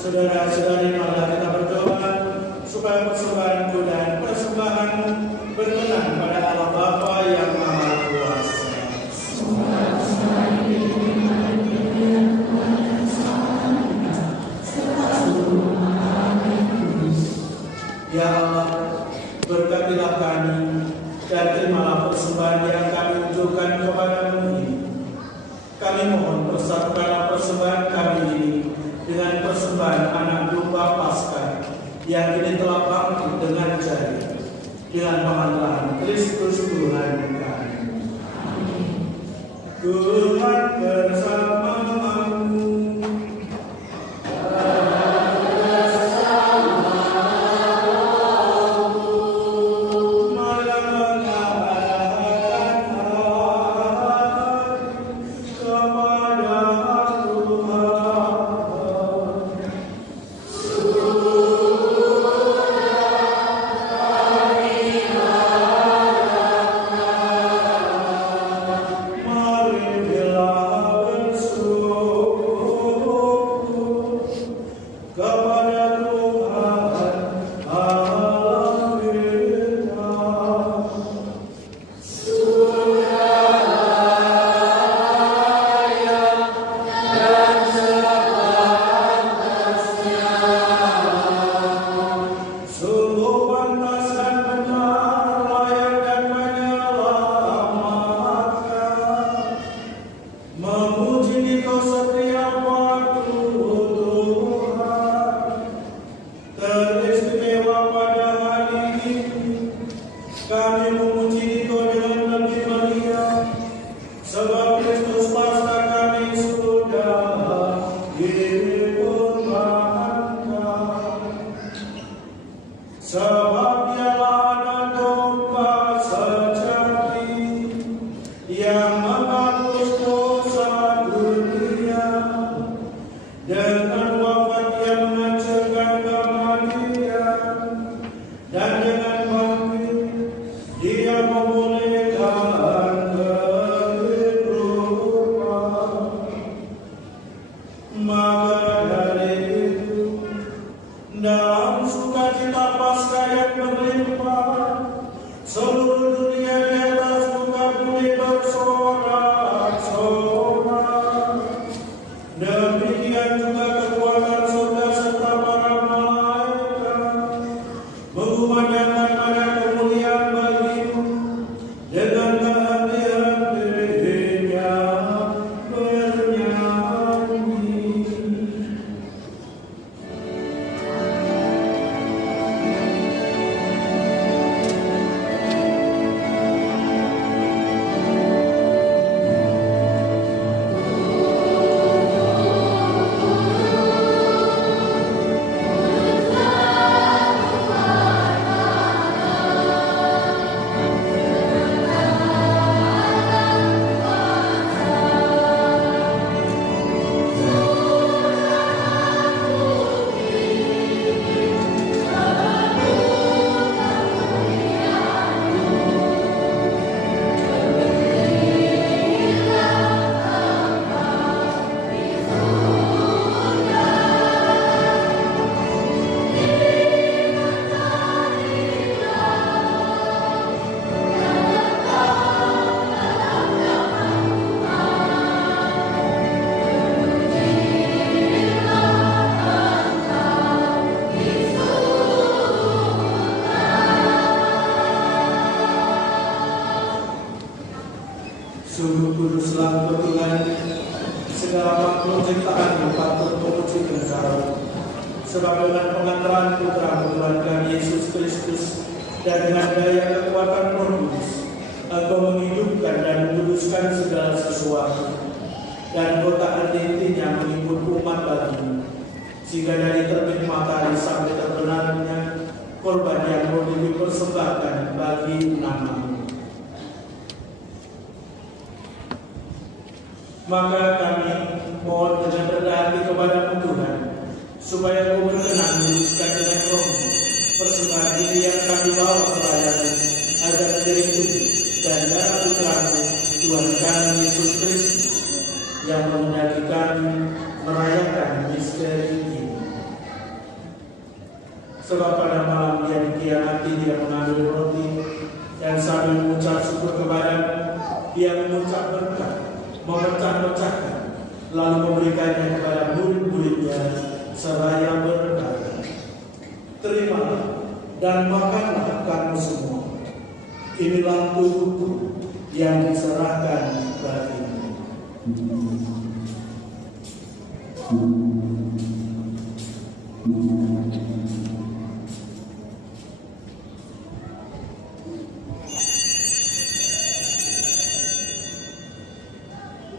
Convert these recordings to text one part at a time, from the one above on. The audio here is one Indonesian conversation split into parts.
Saudara-saudari, marilah kita berdoa supaya persembahanku dan persembahanmu berkenan pada Allah Bapa yang Maha Kuasa. Ya Allah, berkatilah kami dan terimalah persembahan yang kami unjukkan kepadamu ini. Kami mohon persatukanlah persembahan kami ini dengan persembahan anak domba Paskah yang kini telah bangkit dengan jaya dengan pengangkatan Kristus Tuhan kami. Tuhan bersamamu. Sungguh kuduslah Engkau Tuhan, segala makhluk ciptaan patut memuji Engkau. Sebab dengan pengantaran Putra Tuhan kami Yesus Kristus dan dengan daya kekuatan Roh Kudus, Engkau menghidupkan dan menguduskan segala sesuatu, dan Engkau tak henti-hentinya mengikut umat bagimu, sehingga dari terbit matahari sampai terbenamnya korban yang mau dipersembahkan bagi nama-Mu. Maka kami mohon dengan rendah hati kepada-Mu Tuhan, supaya Engkau berkenan menguduskan dengan Roh-Mu persembahan ini yang kami bawa kepadamu, agar kirim tubuh dan darah Putra-Mu Tuhan kami Yesus Kristus yang menghendaki kami merayakan misteri ini. Sebab pada malam dia dikhianati, dia mengambil roti dan sambil mengucap syukur kepadamu, dia mengucap berkat, memecah-mecahkan, lalu memberikannya kepada murid-muridnya seraya berkata, "Terimalah dan makanlah kamu semua. Inilah tubuhku yang diserahkan bagimu."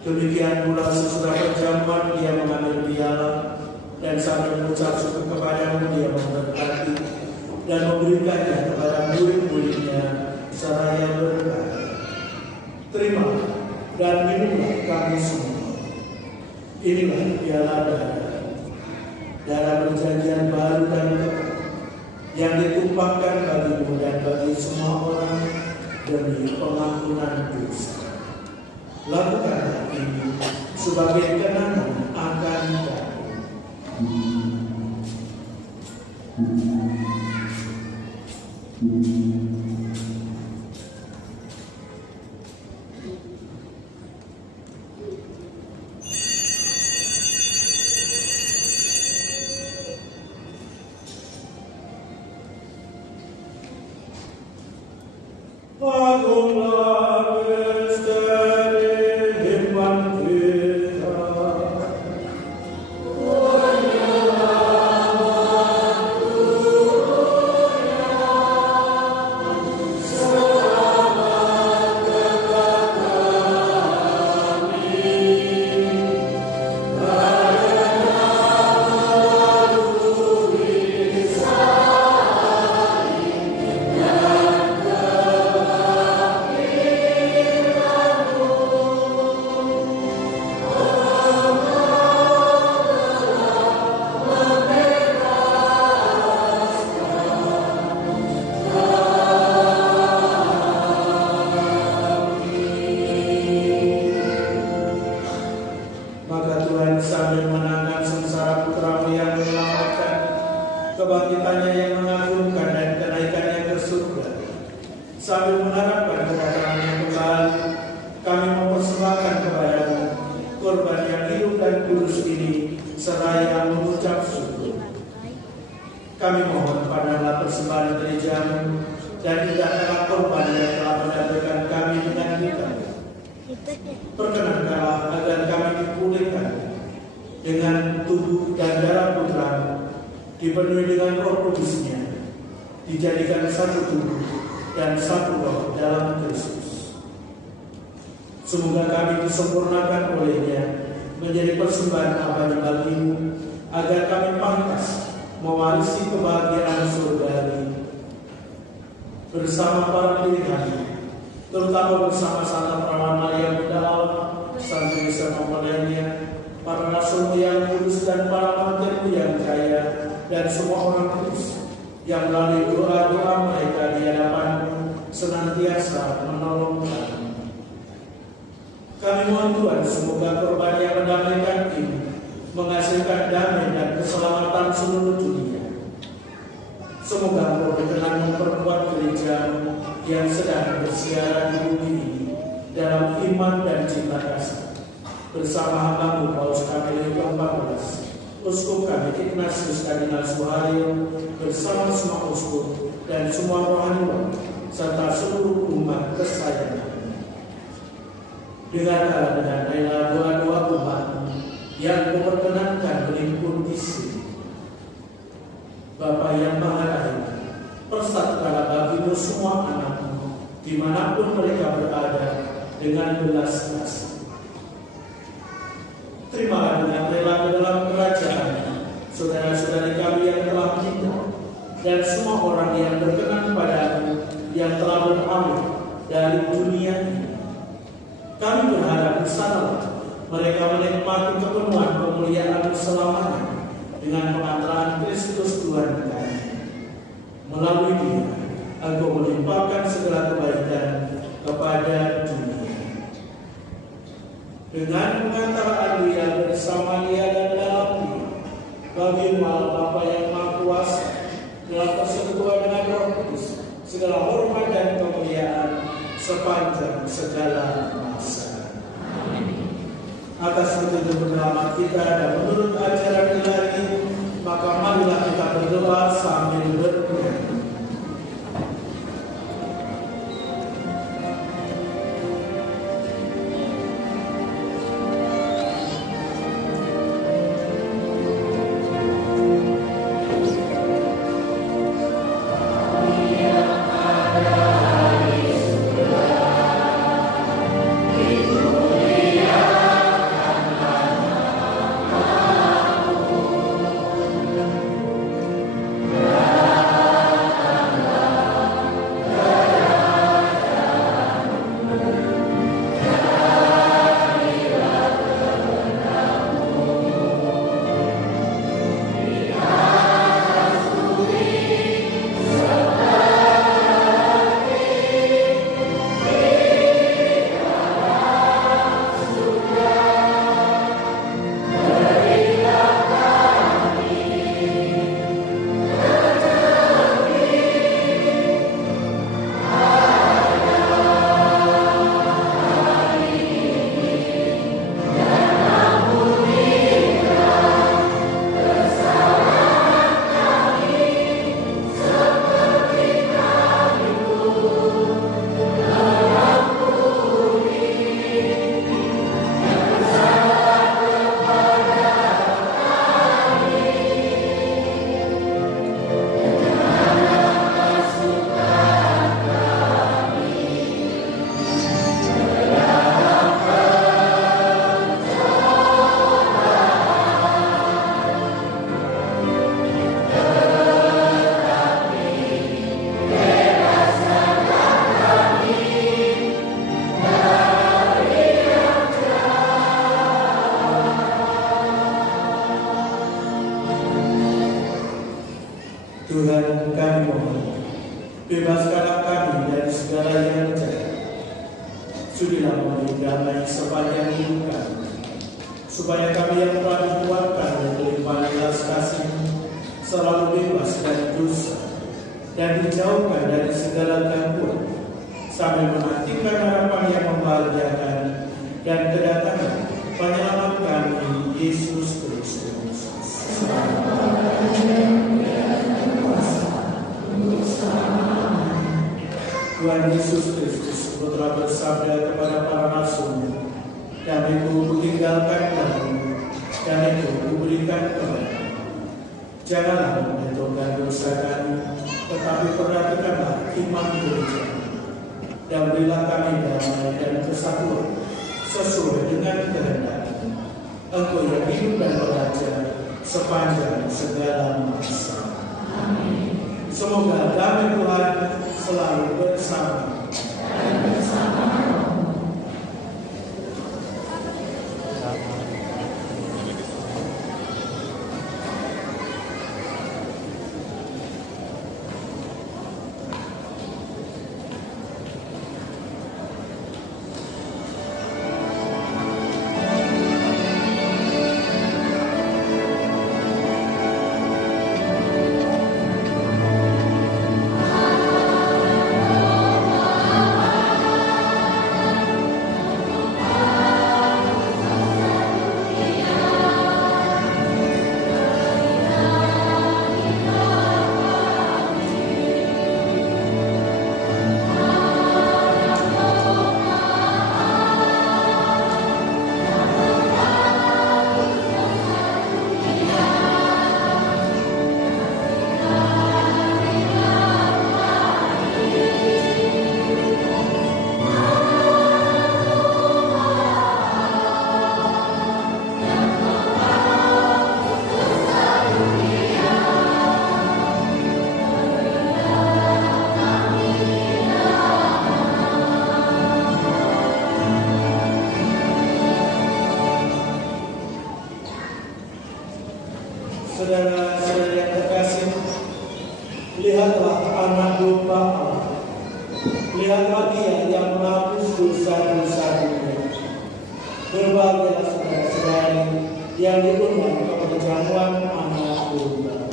Demikian pula sesudah perjamuan dia mengambil piala dan sambil mengucap syukur kepadamu dia memberkati dan memberikannya kepada murid-muridnya seraya berkata, "Terimalah dan minumlah kamu semua. Inilah piala darah perjanjian baru dan kekal yang ditumpahkan bagimu dan bagi semua orang demi pengampunan dosa. Lakukanlah ini sebagai kenangan akan kami." Agunglah misteri iman kita. Maka Tuhan sambil menangkan sengsara putramu yang menyelamatkan, kebangkitannya yang mengagumkan dan kenaikannya ke surga, sambil mengharapkan kedatangannya kembali, kami mempersembahkan kepadamu korban yang hidup dan kudus ini seraya mengucap syukur. Kami mohon padalah persembahan gerejamu dan tidaklah korban yang telah mendamaikan kami dengan kita. Perkenankanlah agar kami dipulihkan dengan tubuh dan darah putramu, dipenuhi dengan roh kudusnya, dijadikan satu tubuh dan satu roh dalam Kristus. Semoga kami disempurnakan olehnya menjadi persembahan abadi bagimu, agar kami pantas mewarisi kebahagiaan surgawi bersama para pilihan, terutama bersama Santa Perawan Maria Bunda Allah, Sang Joseph mempelainya, para rasulmu yang kudus dan para martirmu yang kaya, dan semua orang kudus yang melalui doa-doa mereka di hadapanmu senantiasa menolong kami. Kami mohon Tuhan, semoga korban yang mendamaikan ini menghasilkan damai dan keselamatan seluruh dunia. Semoga Engkau berkenan memperkuat gereja-Mu yang sedang bersiaran di bumi ini dalam iman dan cinta kasih. Bersama hamba-Mu Paus Kamil ke-14, Uskup kami Ignatius Kardinal Suharyo, bersama semua uskup dan semua rohaniwan serta seluruh umat kesayangan. Dengarkanlah dengan rela doa-doa umat-Mu yang Kau perkenankan melimpun di sini. Bapa yang Maha Rahim, persatukanlah bagimu semua anak-Mu dimanapun mereka berada dengan belas kasih. Terimalah dengan rela ke dalam kerajaan saudara-saudari kami yang telah meninggal dan semua orang yang berkenan padamu yang telah beralih dari dunia ini. Kami berharap bersama mereka menikmati kepenuhan kemuliaan selamanya dengan pengantaran Kristus Tuhan kami. Melalui Dia, Engkau melimpahkan segala kebaikan kepada dunia. Dengan pengantaraan Dia bersama Dia dan dalam Dia, bagi Allah Bapa yang Maha Kuasa, dalam segala hormat dan kemuliaan sepanjang segala masa. Atas petunjuk penyelamat kita dan menurut ajaran ilahi, maka marilah kita berdoa sambil bernyanyi. Tuhan kami mohon, bebaskanlah kami dari segala yang jahat. Sudilah memberi damai sepanjang hidup kami, supaya kami yang telah dikuatkan oleh kelimpahan belas kasih selalu bebas dari dosa dan dijauhkan dari segala gangguan, sambil menantikan harapan yang membahagiakan dan kedatangan penyelamat kami, Yesus Kristus. Tuhan Yesus Kristus, Putra bersabda kepada para rasul, Damai-Ku kutinggalkan kamu, damai-Ku kuberikan kepadamu. Janganlah membenturkan dosa kami, tetapi perhatikanlah iman gereja. Dan berilah kami damai dan kesatuan sesuai dengan kehendak-Mu. Engkau yang hidup dan beraja sepanjang segala masa. Amin. Semoga damai Tuhan selalu bersama dan bersama. Saudara-saudara yang terkasih, lihatlah anak domba Allah. Lihatlah Dia yang menghapus dosa-dosa dunia. Berbahagialah saudara-saudari yang diundang ke perjamuan anak domba.